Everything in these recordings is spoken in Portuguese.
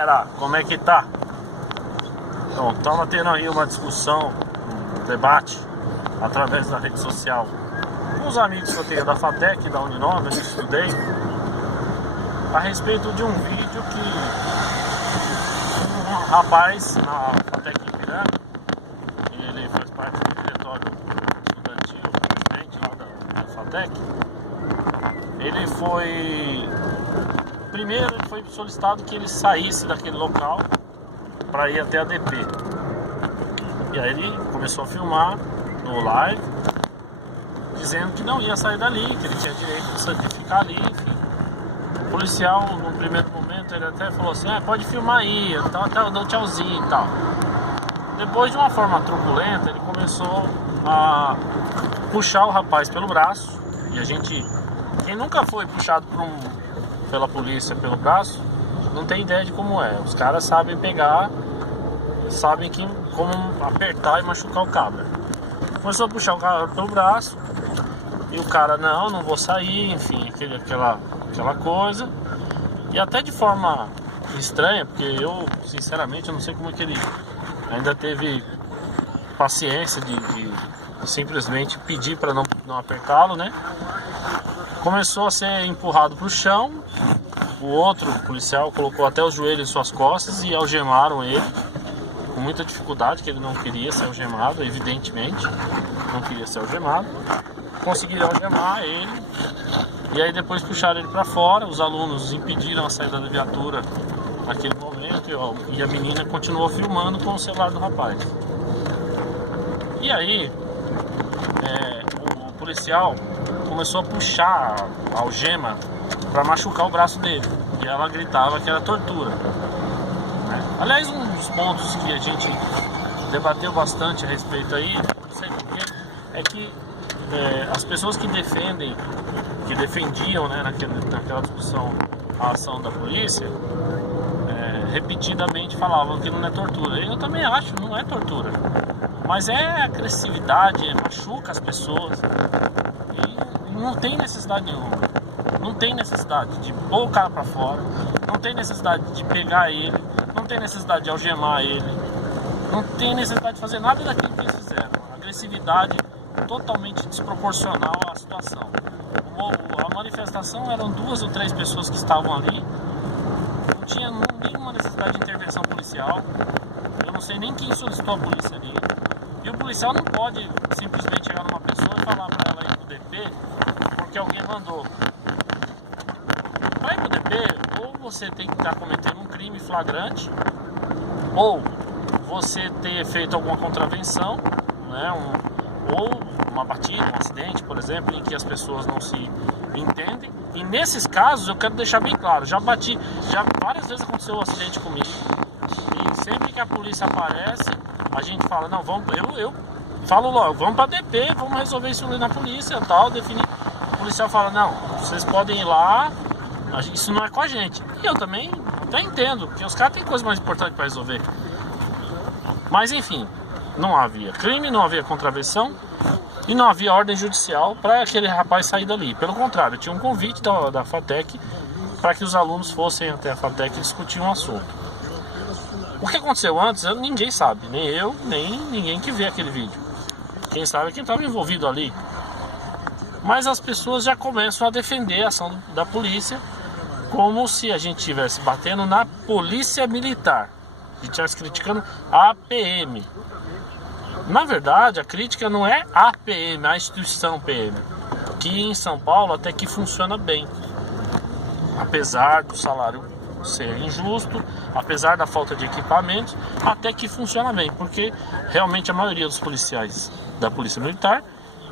galera, como é que tá? Então, estamos tendo aí uma discussão, um debate através da rede social com os amigos que eu tenho da FATEC, da Uninove, onde eu estudei, a respeito de um vídeo que um rapaz na FATEC Ipiranga, ele faz parte do diretório estudantil, presidente lá da FATEC, ele foi... Primeiro ele foi solicitado que ele saísse daquele local para ir até a DP. E aí ele começou a filmar no live, dizendo que não ia sair dali, que ele tinha direito de ficar ali, enfim. O policial, no primeiro momento, ele até falou assim, pode filmar aí, então até deu tchauzinho e tal. Depois, de uma forma truculenta, ele começou a puxar o rapaz pelo braço. E a gente, quem nunca foi puxado pela polícia pelo braço, não tem ideia de como é. Os caras sabem pegar, sabem como apertar e machucar o cabra. Começou a puxar o cara pelo braço e o cara, não vou sair, enfim, aquela coisa. E até de forma estranha, porque eu, sinceramente, eu não sei como é que ele ainda teve paciência de simplesmente pedir para não apertá-lo, né? Começou a ser empurrado para o chão. O outro policial colocou até os joelhos em suas costas e algemaram ele com muita dificuldade, que ele não queria ser algemado, evidentemente não queria ser algemado. Conseguiram algemar ele e aí depois puxaram ele para fora. Os alunos impediram a saída da viatura naquele momento e a menina continuou filmando com o celular do rapaz. E aí o policial começou a puxar a algema para machucar o braço dele, e ela gritava que era tortura, né? Aliás, um dos pontos que a gente debateu bastante a respeito aí, não sei porquê, é que as pessoas que defendiam, né, naquela discussão a ação da polícia, repetidamente falavam que não é tortura. Eu também acho, não é tortura, mas é agressividade, machuca as pessoas e não tem necessidade nenhuma. Não tem necessidade de pôr o cara pra fora, não tem necessidade de pegar ele, não tem necessidade de algemar ele, não tem necessidade de fazer nada daquilo que eles fizeram. Agressividade totalmente desproporcional à situação. A manifestação eram 2 ou 3 pessoas que estavam ali, não tinha nenhuma necessidade de intervenção policial, eu não sei nem quem solicitou a polícia ali. E o policial não pode simplesmente chegar numa pessoa e falar pra ela ir pro DP porque alguém mandou. Para ir pro DP, ou você tem que estar cometendo um crime flagrante, ou você ter feito alguma contravenção, né, ou uma batida, um acidente, por exemplo, em que as pessoas não se entendem. E nesses casos, eu quero deixar bem claro, já várias vezes aconteceu um acidente comigo, e sempre que a polícia aparece, a gente fala, não, eu falo logo, vamos para DP, vamos resolver isso ali na polícia, tal, definir. O policial fala, não, vocês podem ir lá, isso não é com a gente. E eu também até entendo, porque os caras têm coisa mais importante para resolver. Mas enfim, não havia crime, não havia contravenção e não havia ordem judicial para aquele rapaz sair dali. Pelo contrário, tinha um convite da FATEC para que os alunos fossem até a FATEC e discutir um assunto. O que aconteceu antes, ninguém sabe, nem eu, nem ninguém que vê aquele vídeo. Quem sabe é quem estava envolvido ali. Mas as pessoas já começam a defender a ação da polícia como se a gente estivesse batendo na polícia militar, e estivesse criticando a PM. Na verdade, a crítica não é a PM, a instituição PM, que em São Paulo até que funciona bem, apesar do salário ser injusto, apesar da falta de equipamentos, até que funciona bem, porque realmente a maioria dos policiais da Polícia Militar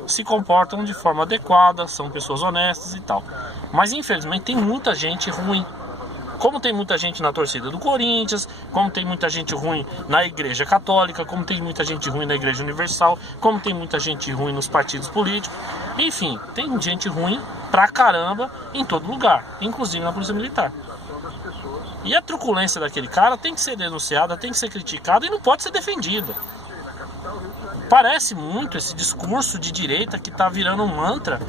se comportam de forma adequada, são pessoas honestas e tal. Mas infelizmente tem muita gente ruim. Como tem muita gente na torcida do Corinthians, como tem muita gente ruim na Igreja Católica, como tem muita gente ruim na Igreja Universal, como tem muita gente ruim nos partidos políticos. Enfim, tem gente ruim pra caramba em todo lugar, inclusive na Polícia Militar. E a truculência daquele cara tem que ser denunciada, tem que ser criticada e não pode ser defendida. Parece muito esse discurso de direita que está virando um mantra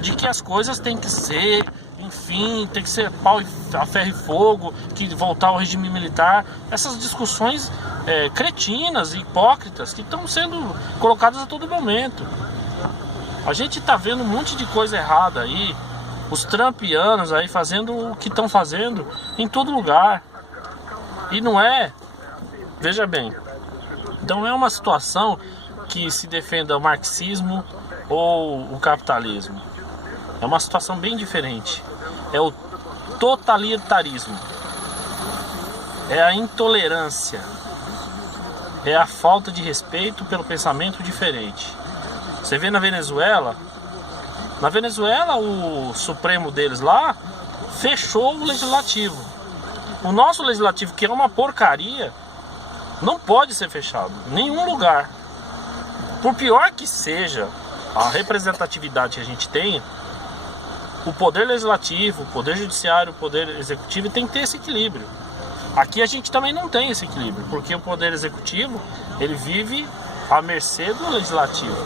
de que as coisas têm que ser enfim, tem que ser pau a ferro e fogo, que voltar ao regime militar. Essas discussões cretinas e hipócritas que estão sendo colocadas a todo momento. A gente tá vendo um monte de coisa errada aí, os trumpianos aí fazendo o que estão fazendo em todo lugar. E não é, veja bem, não é uma situação que se defenda o marxismo ou o capitalismo. É uma situação bem diferente. É o totalitarismo. É a intolerância. É a falta de respeito pelo pensamento diferente. Você vê na Venezuela, o Supremo deles lá fechou o legislativo. O nosso legislativo, que é uma porcaria, não pode ser fechado em nenhum lugar. Por pior que seja a representatividade que a gente tem, o poder legislativo, o poder judiciário, o poder executivo tem que ter esse equilíbrio. Aqui a gente também não tem esse equilíbrio, porque o poder executivo, ele vive à mercê do legislativo.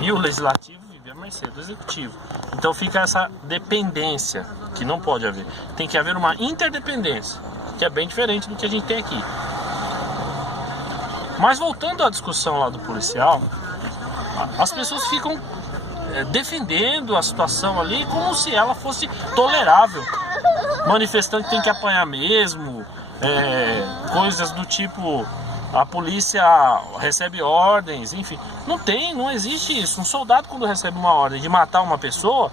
E o legislativo vive à mercê do executivo. Então fica essa dependência, que não pode haver. Tem que haver uma interdependência, que é bem diferente do que a gente tem aqui. Mas voltando à discussão lá do policial, as pessoas ficam defendendo a situação ali como se ela fosse tolerável. Manifestante tem que apanhar mesmo, coisas do tipo, a polícia recebe ordens, enfim. Não existe isso. Um soldado, quando recebe uma ordem de matar uma pessoa,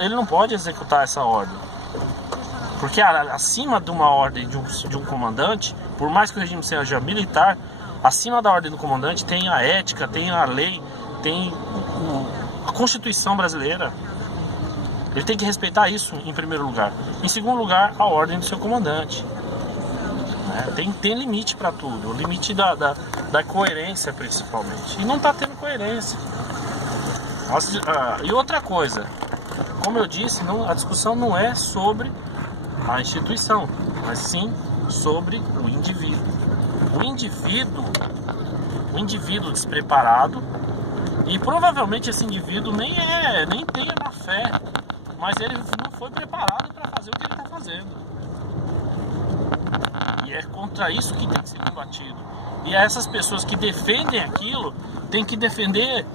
ele não pode executar essa ordem. Porque acima de uma ordem de um comandante, por mais que o regime seja militar, acima da ordem do comandante tem a ética, tem a lei, tem a Constituição brasileira. Ele tem que respeitar isso em primeiro lugar. Em segundo lugar, a ordem do seu comandante. Tem limite para tudo. O limite da coerência, principalmente. E não está tendo coerência. E outra coisa, como eu disse, a discussão não é sobre a instituição, mas sim sobre o indivíduo. O indivíduo despreparado, e provavelmente esse indivíduo nem tem a má fé, mas ele não foi preparado para fazer o que ele está fazendo. E é contra isso que tem que ser combatido. E essas pessoas que defendem aquilo têm que defender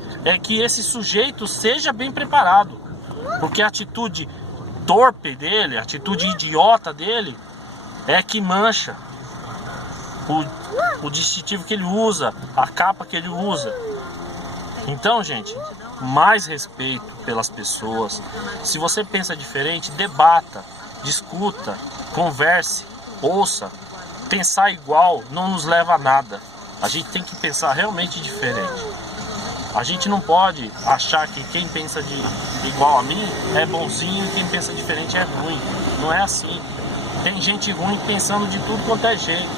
que esse sujeito seja bem preparado, porque a atitude torpe dele, a atitude idiota dele é que mancha o distintivo que ele usa, a capa que ele usa. Então, gente, mais respeito pelas pessoas. Se você pensa diferente, debata, discuta, converse, ouça. Pensar igual não nos leva a nada. A gente tem que pensar realmente diferente. A gente não pode achar que quem pensa igual a mim é bonzinho e quem pensa diferente é ruim. Não é assim. Tem gente ruim pensando de tudo quanto é jeito.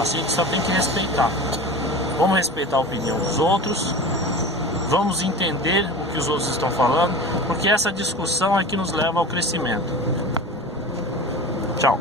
A gente só tem que respeitar. Vamos respeitar a opinião dos outros. Vamos entender o que os outros estão falando, porque essa discussão é que nos leva ao crescimento. Tchau.